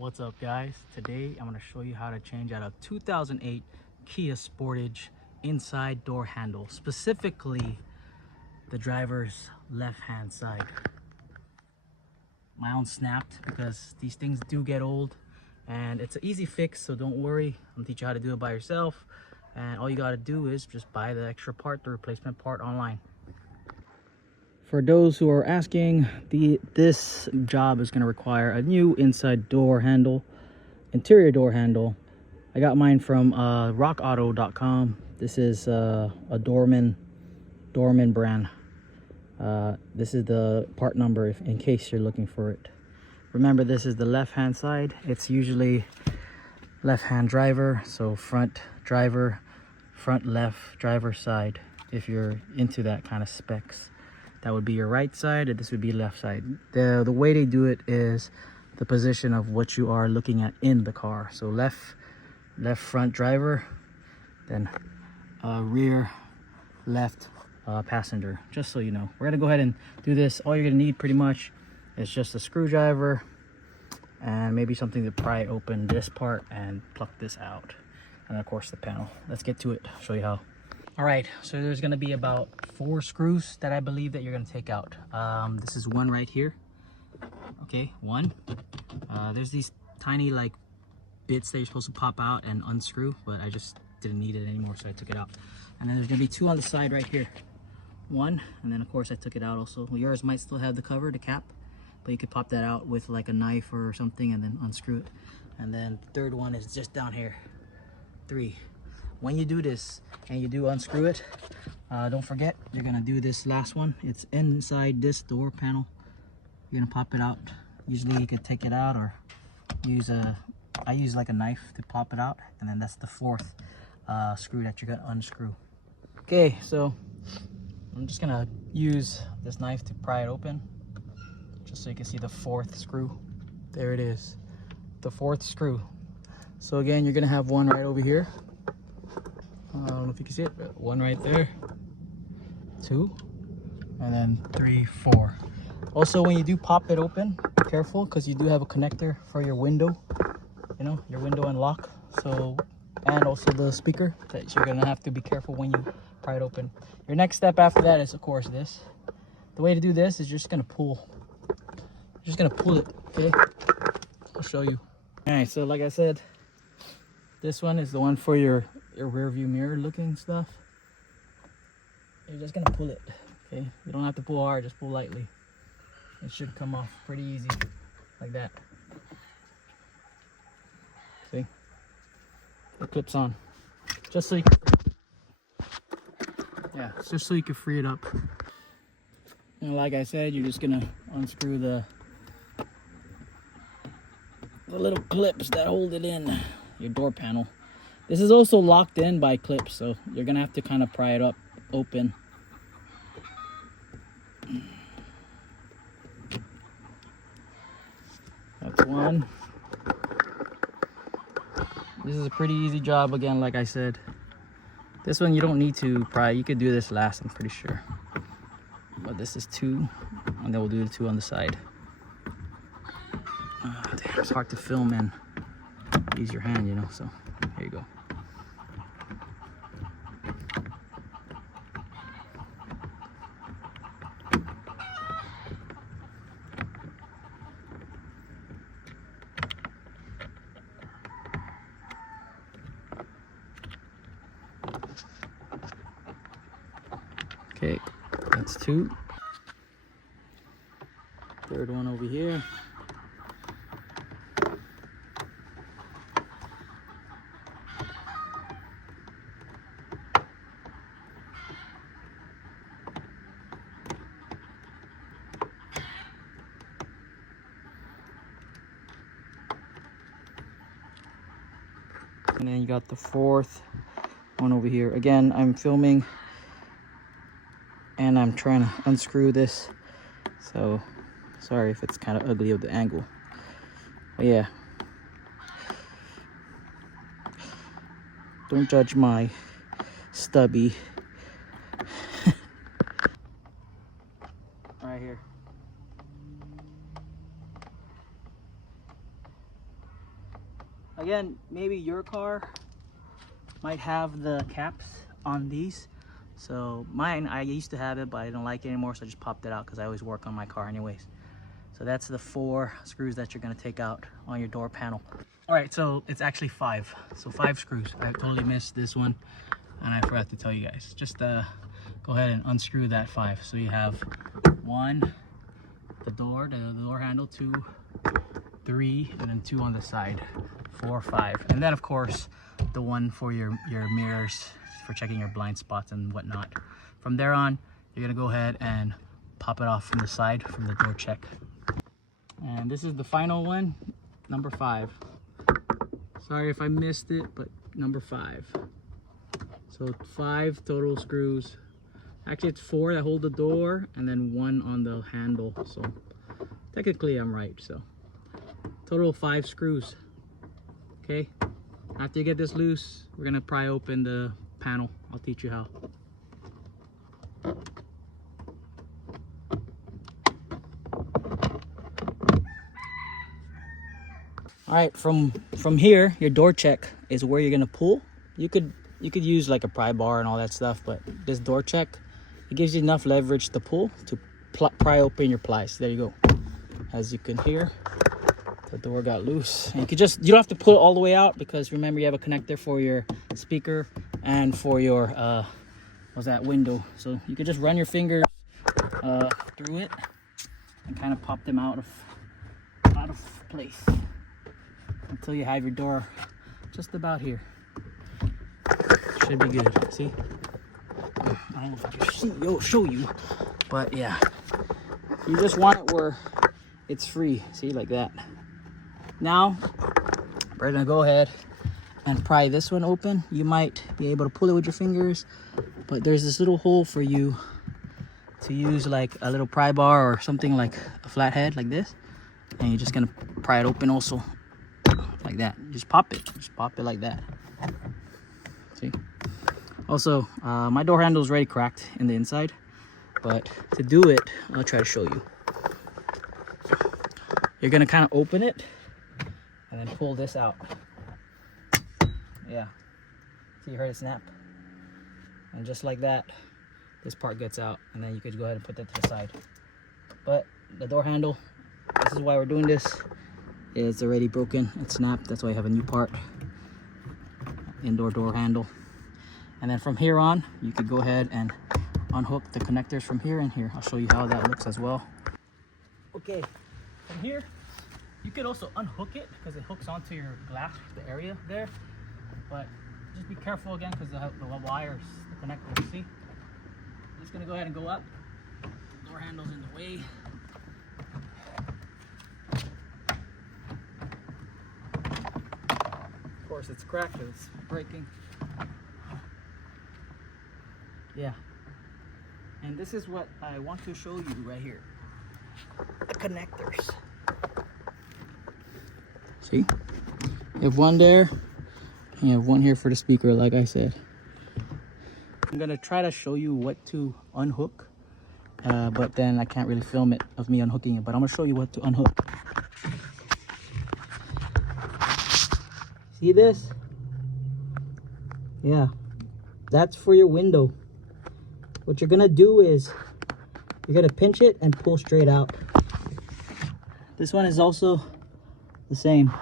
What's up, guys? Today I'm going to show you how to change out a 2008 Kia Sportage inside door handle, specifically the driver's left hand side. My own snapped because these things do get old, and it's an easy fix, so don't worry. I'm going to teach you how to do it by yourself, and all you got to do is just buy the extra part, the replacement part, online. For those who are asking, this job is going to require a new inside door handle, interior door handle. I got mine from rockauto.com. This is a Dorman brand. This is the part number in case you're looking for it. Remember, this is the left hand side. It's usually left hand driver, so front driver, front left driver side. If you're into that kind of specs, that would be your right side, and this would be left side. The way they do it is the position of what you are looking at in the car. So left front driver, then rear left passenger, just so you know. We're gonna go ahead and do this. All you're gonna need pretty much is just a screwdriver and maybe something to pry open this part and pluck this out, and of course the panel. Let's get to it. I'll show you how. All right, so there's gonna be about 4 screws that I believe that you're gonna take out. This is one right here. Okay, one. There's these tiny like bits that you're supposed to pop out and unscrew, but I just didn't need it anymore, so I took it out. And then there's gonna be 2 on the side right here. One, and then of course I took it out also. Well, yours might still have the cover, the cap, but you could pop that out with like a knife or something and then unscrew it. And then the third one is just down here. 3. When you do this and you do unscrew it, don't forget you're gonna do this last one. It's inside this door panel. You're gonna pop it out. Usually you could take it out or I use like a knife to pop it out, and then that's the 4th screw that you're gonna unscrew. Okay, so I'm just gonna use this knife to pry it open, just so you can see the 4th screw. There it is, the 4th screw. So again, you're gonna have one right over here. I don't know if you can see it, but one right there, 2, and then 3, 4. Also, when you do pop it open, be careful, because you do have a connector for your window, you know, your window and lock. So, and also the speaker, that you're gonna have to be careful when you pry it open. Your next step after that is, of course, this. The way to do this is you're just gonna pull. You're just gonna pull it, okay? I'll show you. All right, so like I said, this one is the one for your rear view mirror looking stuff. You're just gonna pull it, okay? You don't have to pull hard, just pull lightly. It should come off pretty easy, like that. See? It clips on. Just so you can, yeah, just so you can free it up. And like I said, you're just gonna unscrew the little clips that hold it in, your door panel. This is also locked in by clips, so you're gonna have to kind of pry it up open. That's one. This is a pretty easy job again, like I said. This one you don't need to pry. You could do this last, I'm pretty sure. But this is 2, and then we'll do the 2 on the side. Damn, it's hard to film and use your hand, you know, so here you go. Okay, that's 2. Third one over here. And then you got the 4th one over here. Again, I'm filming and I'm trying to unscrew this, so sorry if it's kind of ugly of the angle, but yeah, don't judge my stubby. Right here. Again, maybe your car might have the caps on these. So mine, I used to have it, but I don't like it anymore, so I just popped it out because I always work on my car anyways. So that's the 4 screws that you're gonna take out on your door panel. All right, so it's actually 5. So 5 screws. I totally missed this one, and I forgot to tell you guys. Just go ahead and unscrew that 5. So you have 1, the door handle, 2, 3, and then 2 on the side. 4, 5, and then of course the one for your mirrors for checking your blind spots and whatnot. From there on, you're gonna go ahead and pop it off from the side from the door check. And this is the final one, number 5. Sorry if I missed it, but number 5. So 5 total screws. Actually, it's 4 that hold the door, and then 1 on the handle. So technically, I'm right. So total 5 screws. Okay. After you get this loose, we're gonna pry open the panel. I'll teach you how. All right, from here, your door check is where you're gonna pull. You could use like a pry bar and all that stuff, but this door check, it gives you enough leverage to pull to pry open your plies. There you go. As you can hear, the door got loose. And you don't have to pull it all the way out, because remember you have a connector for your speaker and for your what's that, window. So you could just run your fingers through it and kind of pop them out of place until you have your door just about here. Should be good. See? I don't know if I can show you, but yeah. You just want it where it's free. See, like that. Now, we're gonna go ahead and pry this one open. You might be able to pull it with your fingers, but there's this little hole for you to use like a little pry bar or something like a flathead like this. And you're just gonna pry it open also like that. Just pop it like that. See? Also, my door handle is already cracked in the inside, but to do it, I'll try to show you. You're gonna kind of open it and then pull this out. Yeah, see, you heard it snap? And just like that, this part gets out, and then you could go ahead and put that to the side. But the door handle, this is why we're doing this. It's already broken, it snapped, that's why I have a new part. Indoor door handle. And then from here on, you could go ahead and unhook the connectors from here and here. I'll show you how that looks as well. Okay, from here, you could also unhook it because it hooks onto your glass, the area there. But just be careful again, because the wires, the connectors, see? I'm just gonna go ahead and go up. Door handle's in the way. Of course, it's cracked because it's breaking. Yeah. And this is what I want to show you right here. The connectors. See? You have one there. And you have one here for the speaker, like I said. I'm gonna try to show you what to unhook. But then I can't really film it of me unhooking it. But I'm gonna show you what to unhook. See this? Yeah. That's for your window. What you're gonna do is you're gonna pinch it and pull straight out. This one is also the same.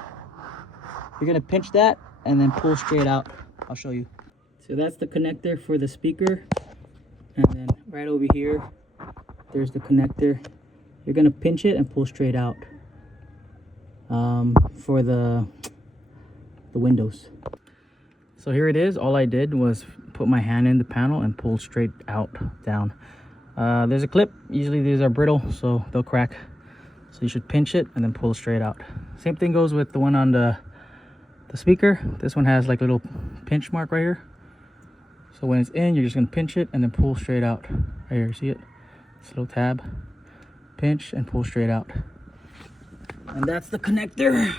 You're gonna pinch that and then pull straight out. I'll show you. So that's the connector for the speaker, and then right over here there's the connector. You're gonna pinch it and pull straight out for the windows. So here it is. All I did was put my hand in the panel and pull straight out down. There's a clip. Usually these are brittle, so they'll crack. So you should pinch it and then pull straight out. Same thing goes with the one on the speaker. This one has like a little pinch mark right here. So when it's in, you're just gonna pinch it and then pull straight out. Right here, see it? This little tab. Pinch and pull straight out. And that's the connector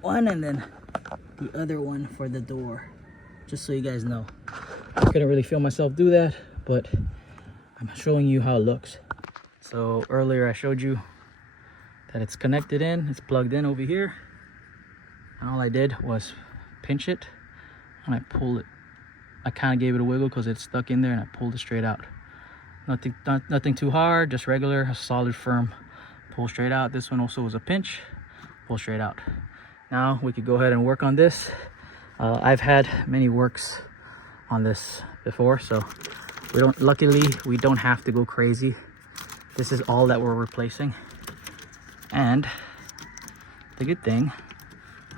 one, and then the other one for the door. Just so you guys know. I couldn't really feel myself do that, but I'm showing you how it looks. So earlier I showed you that it's connected in, it's plugged in over here. And all I did was pinch it and I pulled it. I kind of gave it a wiggle because it's stuck in there, and I pulled it straight out. Nothing too hard, just regular, a solid, firm pull straight out. This one also was a pinch, pull straight out. Now we could go ahead and work on this. I've had many works on this before, so luckily we don't have to go crazy. This is all that we're replacing. And the good thing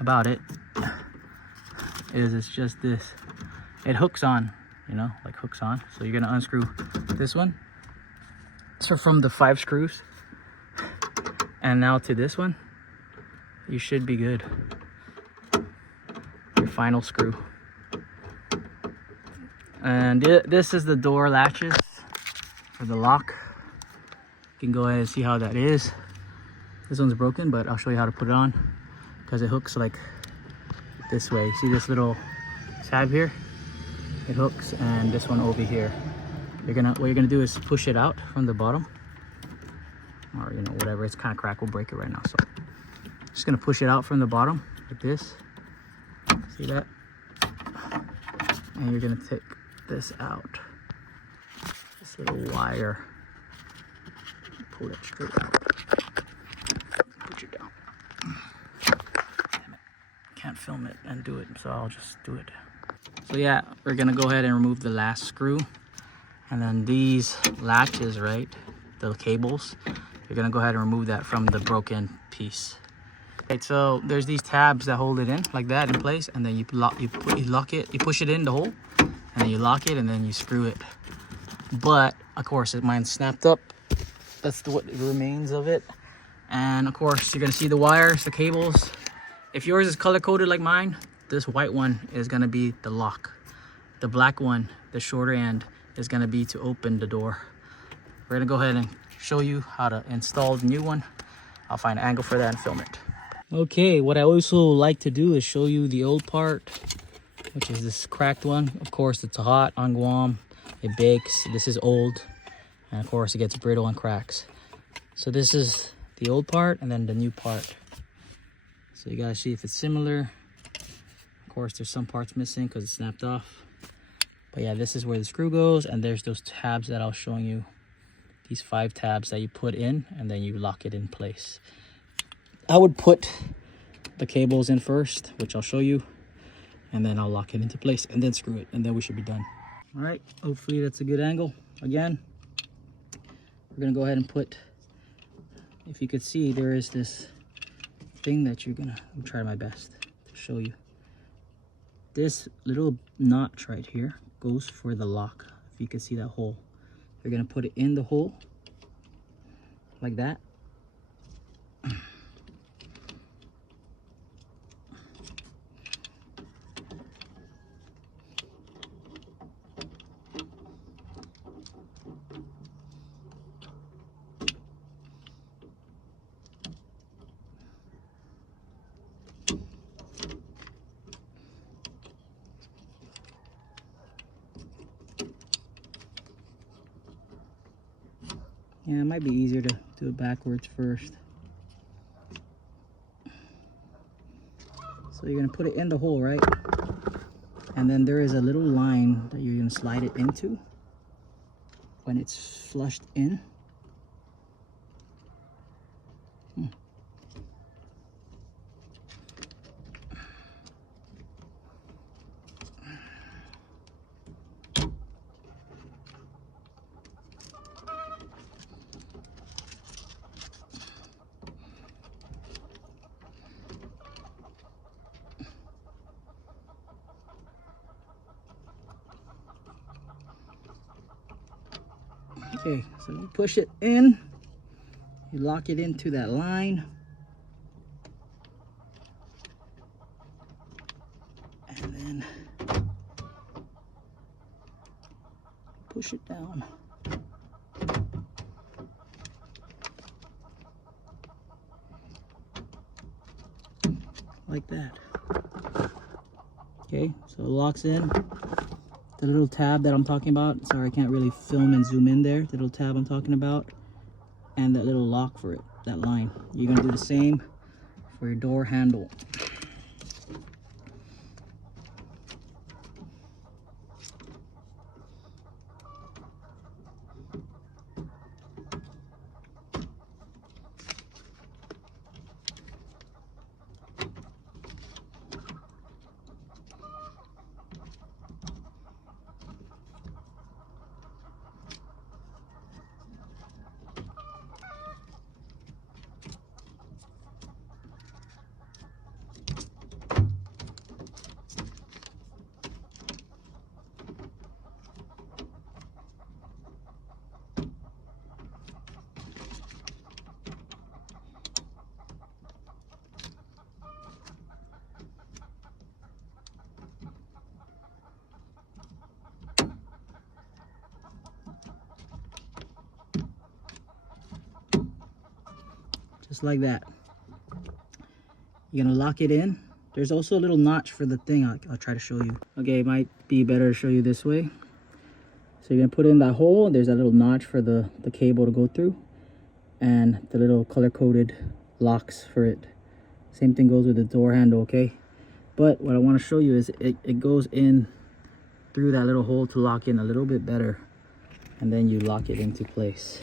about it is it's just this. It hooks on, you know, like hooks on. So you're gonna unscrew this one. So from the 5 screws and now to this one, you should be good. Your final screw. And this is the door latches for the lock. You can go ahead and see how that is. This one's broken, but I'll show you how to put it on because it hooks like this way. See this little tab here? It hooks, and this one over here. What you're gonna do is push it out from the bottom, or you know, whatever. It's kind of cracked. We'll break it right now. So just gonna push it out from the bottom like this. See that? And you're gonna take this out. This little wire. Pull it straight out. Put it down. Damn it. Can't film it and do it, so I'll just do it. So yeah, we're gonna go ahead and remove the last screw, and then these latches, right, the cables, you're gonna go ahead and remove that from the broken piece. Okay, so there's these tabs that hold it in like that in place, and then you push it in the hole, and then you lock it, and then you screw it. But of course, mine's snapped up. That's what remains of it. And of course, you're gonna see the wires, the cables. If yours is color coded like mine, this white one is gonna be the lock. The black one, the shorter end, is gonna be to open the door. We're gonna go ahead and show you how to install the new one. I'll find an angle for that and film it. Okay, what I also like to do is show you the old part, which is this cracked one. Of course, it's hot on Guam. It bakes. This is old. And of course, it gets brittle and cracks. So this is the old part and then the new part. So you gotta see if it's similar. Of course, there's some parts missing because it's snapped off. But yeah, this is where the screw goes, and there's those tabs that I was showing you. These 5 tabs that you put in, and then you lock it in place. I would put the cables in first, which I'll show you, and then I'll lock it into place, and then screw it, and then we should be done. All right, hopefully that's a good angle. Again, we're gonna go ahead and put, if you could see, there is this thing that you're gonna, I'm trying my best to show you. This little notch right here goes for the lock. If you can see that hole, you're gonna put it in the hole like that. Yeah, it might be easier to do it backwards first. So you're gonna put it in the hole, right? And then there is a little line that you're gonna slide it into when it's flushed in. Okay, so you push it in, you lock it into that line, and then push it down. Like that. Okay, so it locks in. The little tab that I'm talking about, sorry I can't really film and zoom in there, the little tab I'm talking about, and that little lock for it, that line. You're gonna do the same for your door handle. like that. You're gonna lock it in. There's also a little notch for the thing. I'll try to show you. Okay, it might be better to show you this way. So you're gonna put in that hole. There's that little notch for the cable to go through, and the little color-coded locks for it. Same thing goes with the door handle, okay? But what I want to show you is it goes in through that little hole to lock in a little bit better, and then you lock it into place.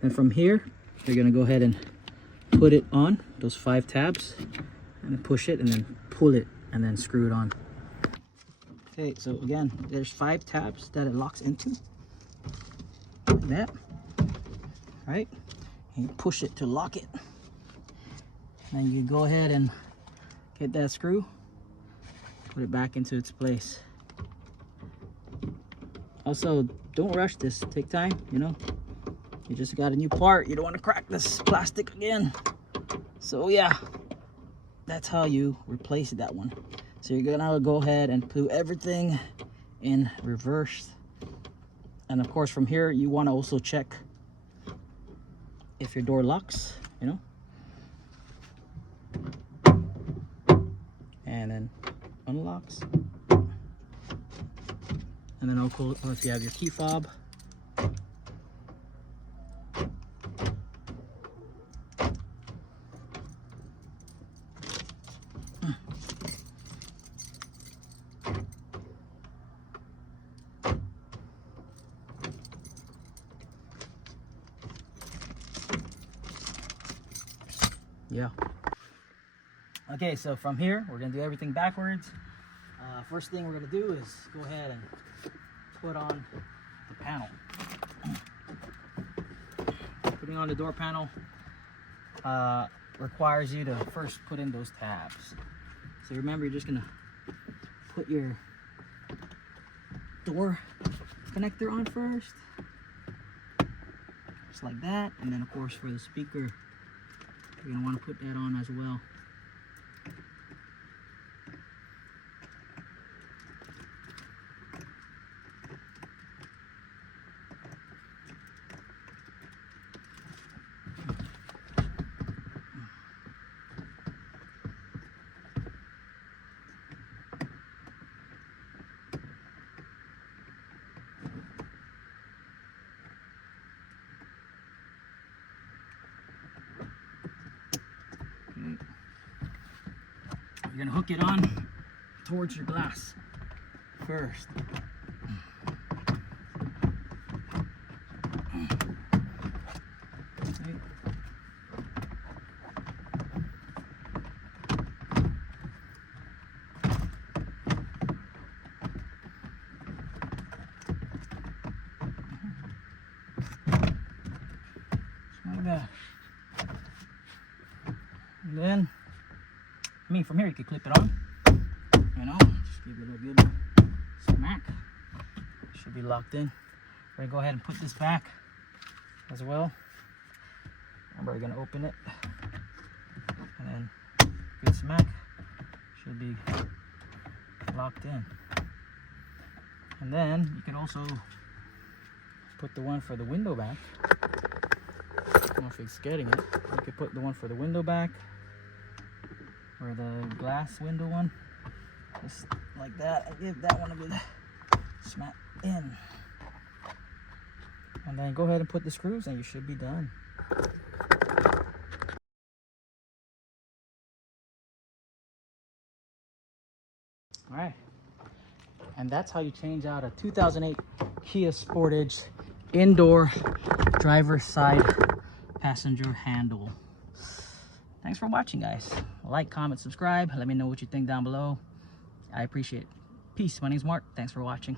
And from here, you're gonna go ahead and put it on those 5 tabs, and then push it, and then pull it, and then screw it on. Okay, so again, there's 5 tabs that it locks into, like that, right? And you push it to lock it. And then you go ahead and get that screw, put it back into its place. Also, don't rush this, take time, you know? You just got a new part, you don't want to crack this plastic again. So yeah, that's how you replace that one. So you're gonna go ahead and put everything in reverse. And of course from here, you wanna also check if your door locks, you know? And then unlocks. And then of course, if you have your key fob, yeah. Okay, so from here, we're gonna do everything backwards. First thing we're gonna do is go ahead and put on the panel. Putting on the door panel requires you to first put in those tabs. So remember, you're just gonna put your door connector on first, just like that, and then of course for the speaker, you're gonna want to put that on as well. You're gonna hook it on towards your glass first. Okay. Like that. And then, I mean, from here you could clip it on, you know, just give it a good smack. Should be locked in. We're gonna go ahead and put this back as well. Remember, we're gonna open it, and then good smack. Should be locked in. And then you can also put the one for the window back. I don't know if it's getting it. You could put the one for the window back, or the glass window one, just like that, and give that one a good smack in. And then go ahead and put the screws, and you should be done. All right, and that's how you change out a 2008 Kia Sportage indoor driver's side passenger handle. Thanks for watching, guys. Like, comment, subscribe. Let me know what you think down below. I appreciate it. Peace. My name's Mark. Thanks for watching.